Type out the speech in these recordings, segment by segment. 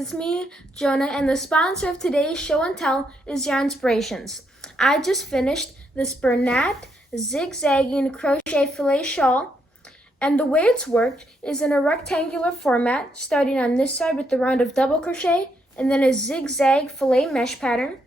it's me, Jonah, and the sponsor of today's show and tell is Yarnspirations. I just finished this Bernat ZigZagging Crochet Filet Shawl, and the way it's worked is in a rectangular format, starting on this side with the round of double crochet, and then a zigzag filet mesh pattern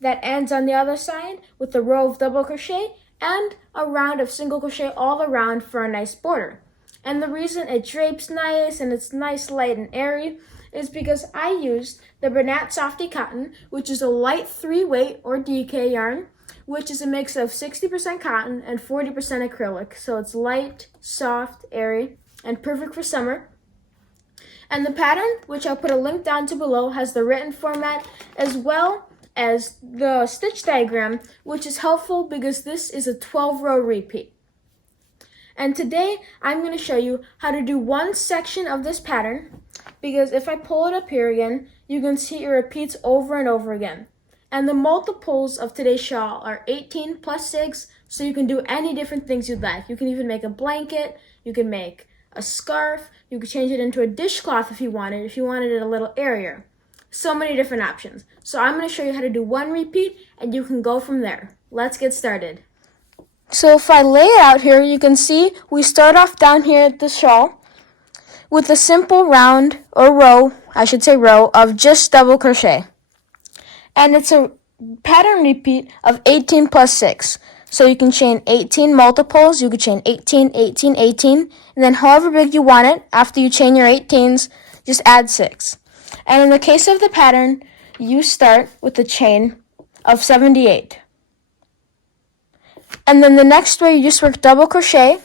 that ends on the other side with a row of double crochet and a round of single crochet all around for a nice border. And the reason it drapes nice and it's nice, light, and airy is because I used the Bernat Softee Cotton, which is a light 3-weight or DK yarn, which is a mix of 60% cotton and 40% acrylic. So it's light, soft, airy, and perfect for summer. And the pattern, which I'll put a link down to below, has the written format as well as the stitch diagram, which is helpful because this is a 12-row repeat. And today I'm going to show you how to do one section of this pattern, because if I pull it up here again, you can see it repeats over and over again. And the multiples of today's shawl are 18 plus 6, so you can do any different things you'd like. You can even make a blanket, you can make a scarf, you could change it into a dishcloth if you wanted it a little airier. So many different options. So I'm going to show you how to do one repeat, and you can go from there. Let's get started. So if I lay it out here, you can see we start off down here at the shawl with a simple round, or row, of just double crochet. And it's a pattern repeat of 18 plus 6. So you can chain 18 multiples, you could chain 18, 18, 18, and then however big you want it, after you chain your 18s, just add 6. And in the case of the pattern, you start with a chain of 78. And then the next row, you just work double crochet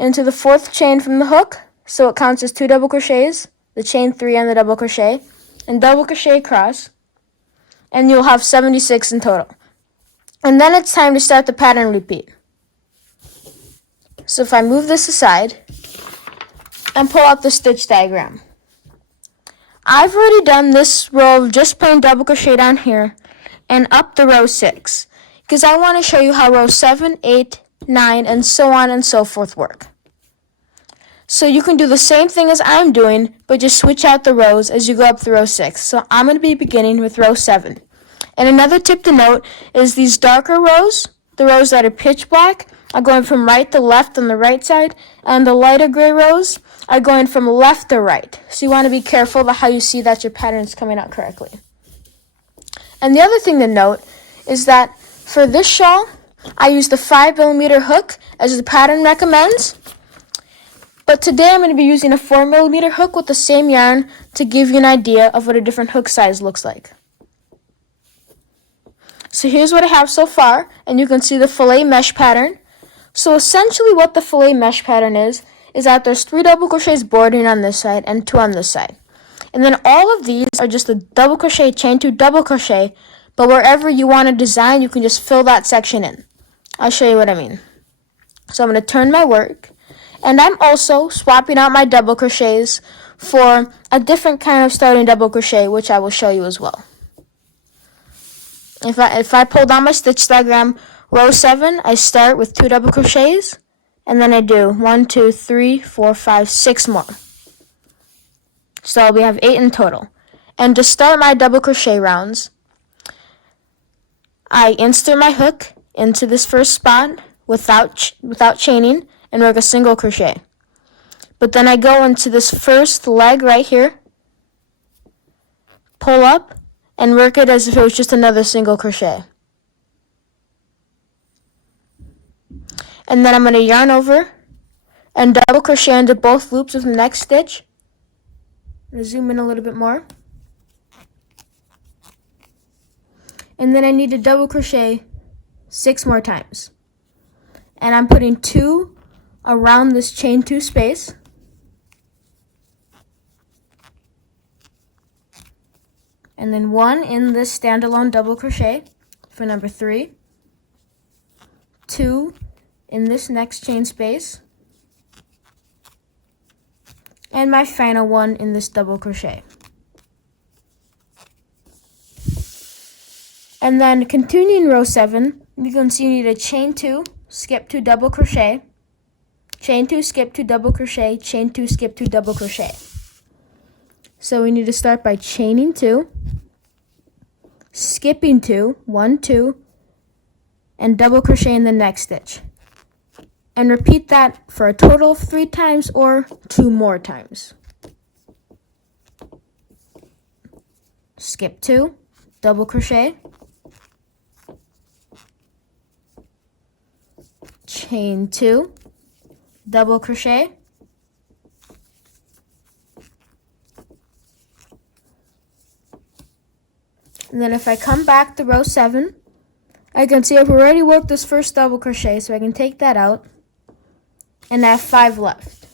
into the 4th chain from the hook, so it counts as 2 double crochets, the chain 3 on the double crochet, and double crochet across, and you'll have 76 in total. And then it's time to start the pattern repeat. So if I move this aside and pull out the stitch diagram, I've already done this row of just plain double crochet down here and up the row 6. Because I want to show you how row 7, 8, 9, and so on and so forth work. So you can do the same thing as I'm doing, but just switch out the rows as you go up through row 6. So I'm going to be beginning with row 7. And another tip to note is these darker rows, the rows that are pitch black, are going from right to left on the right side, and the lighter gray rows are going from left to right. So you want to be careful about how you see that your pattern is coming out correctly. And the other thing to note is that for this shawl, I used the 5mm hook as the pattern recommends. But today I'm going to be using a 4mm hook with the same yarn to give you an idea of what a different hook size looks like. So here's what I have so far, and you can see the filet mesh pattern. So essentially what the filet mesh pattern is that there's 3 double crochets bordering on this side and 2 on this side. And then all of these are just a double crochet, chain 2, double crochet, but wherever you want to design, you can just fill that section in. I'll show you what I mean. So I'm going to turn my work, and I'm also swapping out my double crochets for a different kind of starting double crochet, which I will show you as well. If I pull down my stitch diagram, row 7, I start with 2 double crochets, and then I do 1, 2, 3, 4, 5, 6 more. So we have 8 in total. And to start my double crochet rounds, I insert my hook into this first spot without chaining and work a single crochet. But then I go into this first leg right here, pull up, and work it as if it was just another single crochet. And then I'm going to yarn over and double crochet into both loops of the next stitch. I'm going to zoom in a little bit more. And then I need to double crochet 6 more times. And I'm putting 2 around this chain 2 space. And then 1 in this standalone double crochet for number 3. 2 in this next chain space. And my final one in this double crochet. And then continuing row 7, you can see you need a chain 2, skip 2, double crochet, chain 2, skip 2, double crochet, chain 2, skip 2, double crochet. So we need to start by chaining 2, skipping 2, 1, 2, and double crochet in the next stitch. And repeat that for a total of 3 times or 2 more times. Skip 2, double crochet, chain 2, double crochet, and then if I come back to row 7, I can see I've already worked this first double crochet, so I can take that out, and I have 5 left.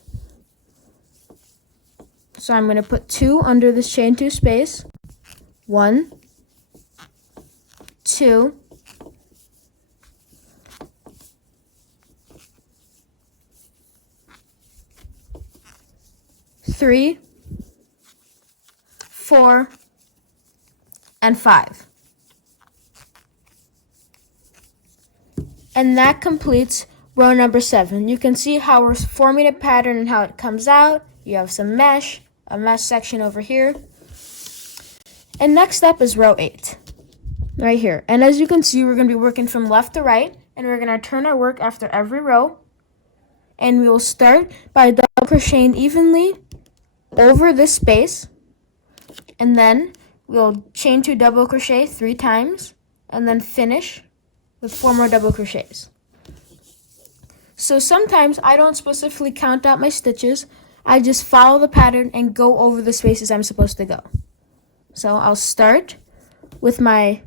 So I'm going to put 2 under this chain 2 space, 1, 2, 3, 4, and 5. And that completes row number 7. You can see how we're forming a pattern and how it comes out. You have some mesh, a mesh section over here. And next up is row 8, right here. And as you can see, we're going to be working from left to right, and we're going to turn our work after every row. And we will start by double crocheting evenly over this space, and then we'll chain 2 double crochet 3 times, and then finish with 4 more double crochets. So sometimes I don't specifically count out my stitches. I just follow the pattern and go over the spaces I'm supposed to go. So I'll start with my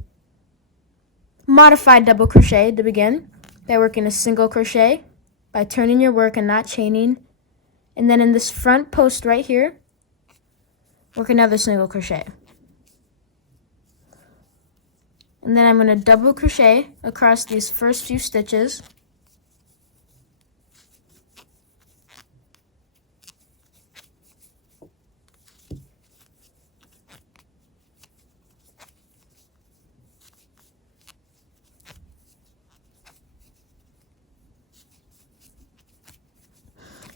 modified double crochet to begin by working a single crochet, by turning your work and not chaining. And then in this front post right here, work another single crochet. And then I'm going to double crochet across these first few stitches.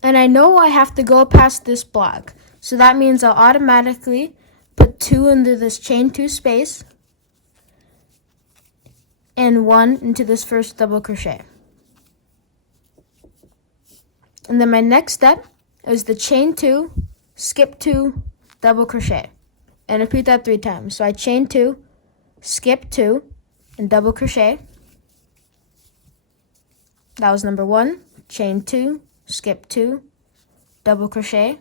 And I know I have to go past this block, so that means I'll automatically put 2 into this chain 2 space and 1 into this first double crochet. And then my next step is the chain 2, skip 2, double crochet, and repeat that 3 times. So I chain 2, skip 2, and double crochet. That was number 1. Chain 2, skip 2, double crochet.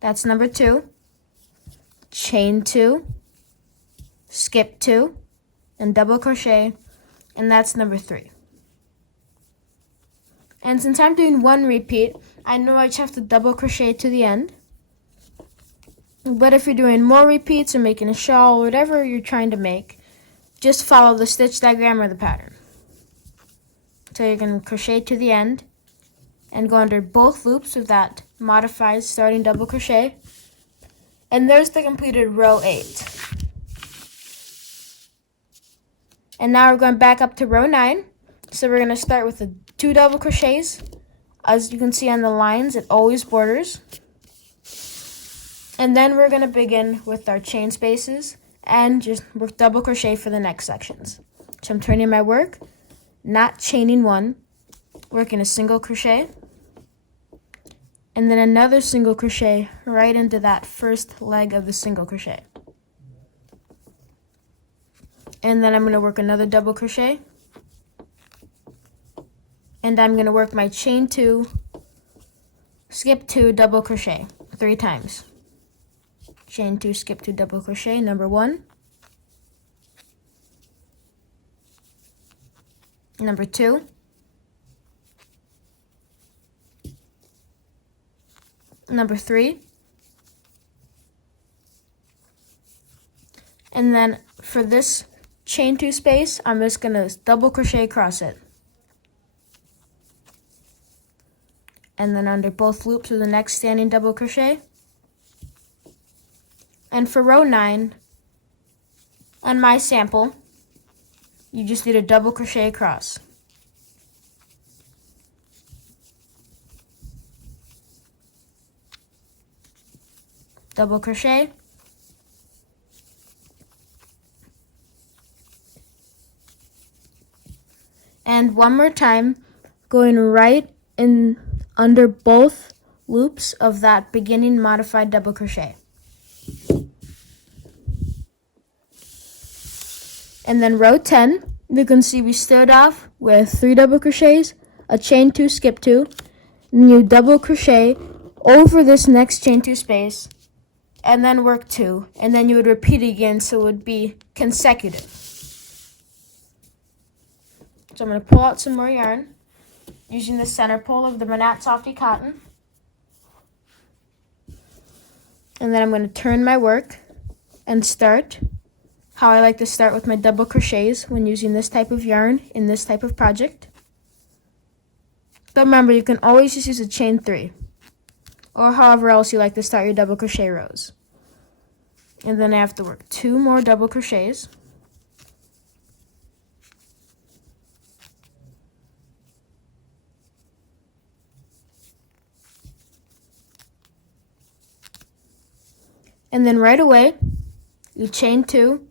That's number 2. Chain 2, skip 2, and double crochet, and that's number 3. And since I'm doing 1 repeat, I know I just have to double crochet to the end. But if you're doing more repeats or making a shawl, whatever you're trying to make, just follow the stitch diagram or the pattern. So you're going to crochet to the end and go under both loops of that modified starting double crochet. And there's the completed row 8. And now we're going back up to row 9. So we're going to start with the 2 double crochets. As you can see on the lines, it always borders. And then we're going to begin with our chain spaces and just work double crochet for the next sections. So I'm turning my work, not chaining 1, working a single crochet, and then another single crochet right into that first leg of the single crochet. And then I'm going to work another double crochet, and I'm going to work my chain 2, skip 2, double crochet 3 times. Chain 2, skip 2, double crochet, number 1, number 2, number 3, and then for this chain 2 space, I'm just going to double crochet across it. And then under both loops of the next standing double crochet. And for row 9, on my sample, you just need a double crochet across. double crochet, and one more time, going right in under both loops of that beginning modified double crochet. And then row 10, you can see we start off with 3 double crochets, a chain 2, skip 2, and you double crochet over this next chain 2 space, and then work 2, and then you would repeat again, so it would be consecutive. So I'm going to pull out some more yarn using the center pole of the Bernat Softee Cotton. And then I'm going to turn my work and start how I like to start with my double crochets when using this type of yarn in this type of project. But remember, you can always just use a chain 3 or however else you like to start your double crochet rows. And then I have to work 2 more double crochets. And then right away, you chain 2,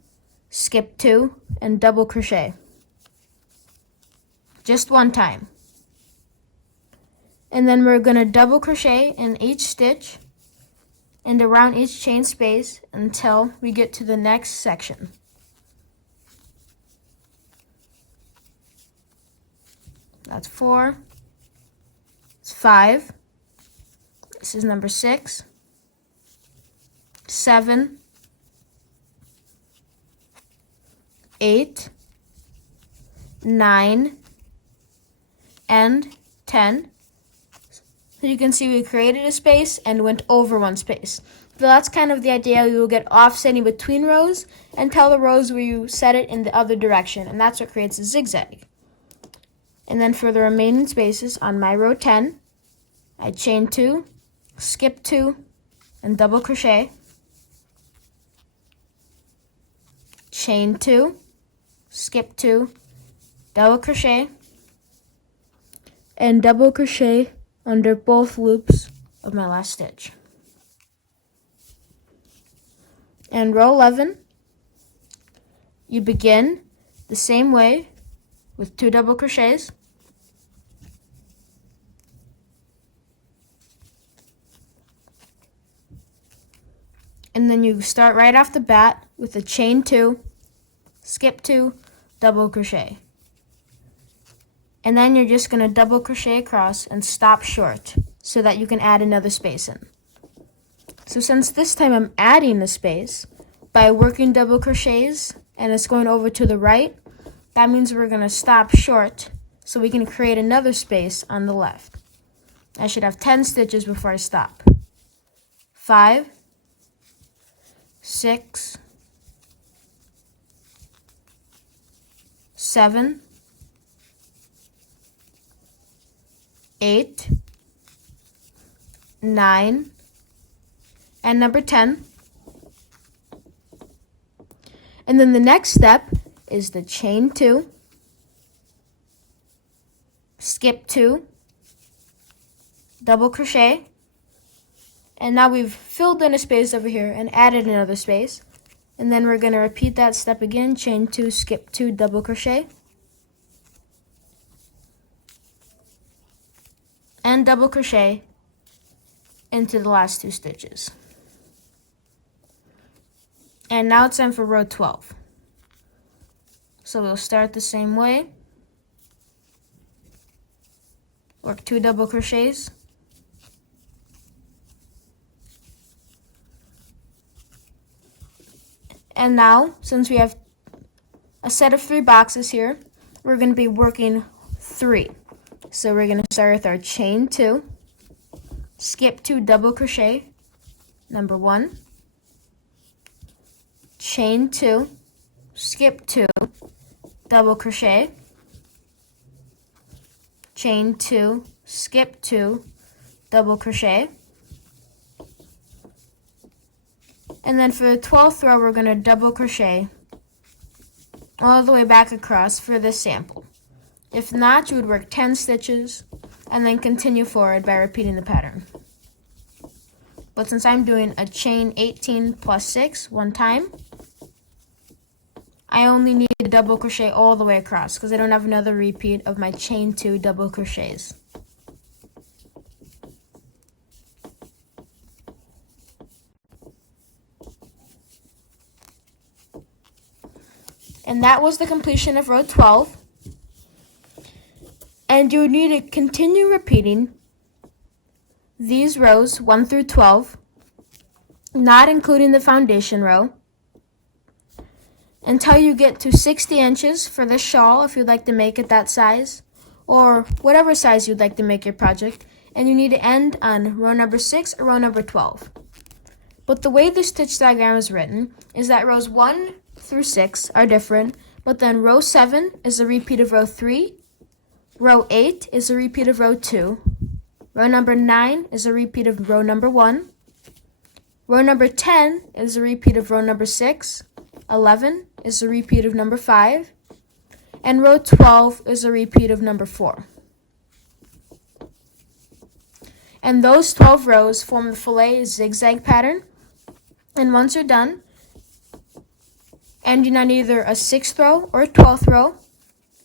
skip 2, and double crochet. Just one time. And then we're going to double crochet in each stitch and around each chain space until we get to the next section. That's 4. It's 5. This is number 6. 7, 8, 9, and 10. So you can see we created a space and went over one space. So that's kind of the idea. You will get offsetting between rows and tell the rows where you set it in the other direction, and that's what creates a zigzag. And then for the remaining spaces on my row 10, I chain 2, skip 2, and double crochet. Chain 2, skip 2, double crochet, and double crochet under both loops of my last stitch. And row 11, you begin the same way with 2 double crochets. And then you start right off the bat with a chain 2, skip 2, double crochet. And then you're just going to double crochet across and stop short so that you can add another space in. So since this time I'm adding a space by working double crochets and it's going over to the right, that means we're going to stop short so we can create another space on the left. I should have 10 stitches before I stop. 5, 6, 7, 8, 9, and number 10. And then the next step is the chain 2, skip 2, double crochet, and now we've filled in a space over here and added another space. And then we're going to repeat that step again, chain 2, skip 2, double crochet, and double crochet into the last 2 stitches. And now it's time for row 12. So we'll start the same way. Work 2 double crochets. And now, since we have a set of 3 boxes here, we're going to be working 3. So we're going to start with our chain 2, skip 2, double crochet, number 1, chain 2, skip 2, double crochet, chain 2, skip 2, double crochet, and then for the 12th row we're going to double crochet all the way back across for this sample. If not, you would work 10 stitches and then continue forward by repeating the pattern. but since I'm doing a chain 18 plus 6 one time, I only need to double crochet all the way across because I don't have another repeat of my chain 2 double crochets. And that was the completion of row 12. And you need to continue repeating these rows 1 through 12, not including the foundation row, until you get to 60 inches for this shawl if you'd like to make it that size, or whatever size you'd like to make your project, and you need to end on row number 6 or row number 12. But the way the stitch diagram is written is that rows 1 through 6 are different, but then row 7 is a repeat of row 3, row 8 is a repeat of row 2, row number 9 is a repeat of row number 1, row number 10 is a repeat of row number 6, 11 is a repeat of number 5, and row 12 is a repeat of number 4. And those 12 rows form the Filet zigzag pattern. And once you're done, ending on either a 6th row or a 12th row,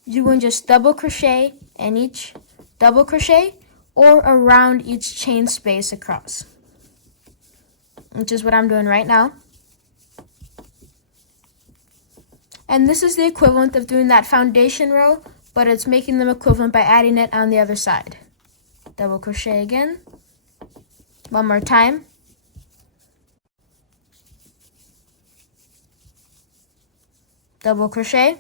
you can just double crochet in each double crochet or around each chain space across, which is what I'm doing right now. And this is the equivalent of doing that foundation row, but it's making them equivalent by adding it on the other side. Double crochet again. One more time. Double crochet.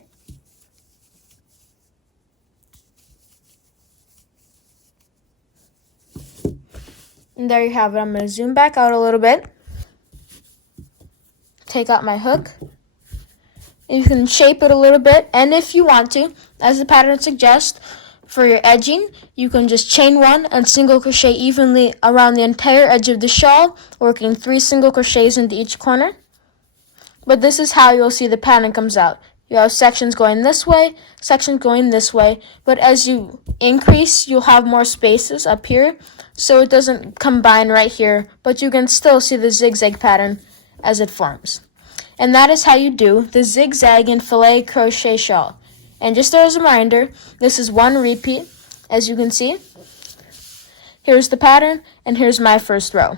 And there you have it. I'm going to zoom back out a little bit. Take out my hook. You can shape it a little bit, and if you want to, as the pattern suggests, for your edging, you can just chain 1 and single crochet evenly around the entire edge of the shawl, working 3 single crochets into each corner. But this is how you'll see the pattern comes out. You have sections going this way, sections going this way, but as you increase, you'll have more spaces up here, so it doesn't combine right here, but you can still see the zigzag pattern as it forms. And that is how you do the zigzag and filet crochet shawl. And just as a reminder, this is one repeat, as you can see. Here's the pattern, and here's my first row.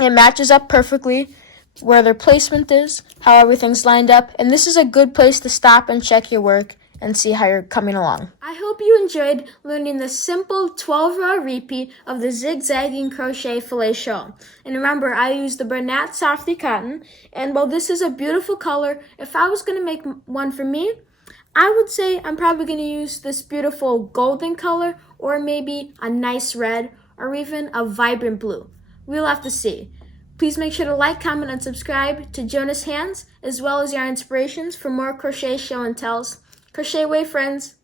It matches up perfectly where their placement is, how everything's lined up, and this is a good place to stop and check your work and see how you're coming along. I hope you enjoyed learning the simple 12-row repeat of the zigzagging crochet filet shawl. And remember, I used the Bernat Softee Cotton, and while this is a beautiful color, if I was going to make one for me, I would say I'm probably going to use this beautiful golden color, or maybe a nice red, or even a vibrant blue. We'll have to see. Please make sure to like, comment, and subscribe to Jonah's Hands, as well as Yarn Inspirations for more crochet show and tells. Crochet away, friends!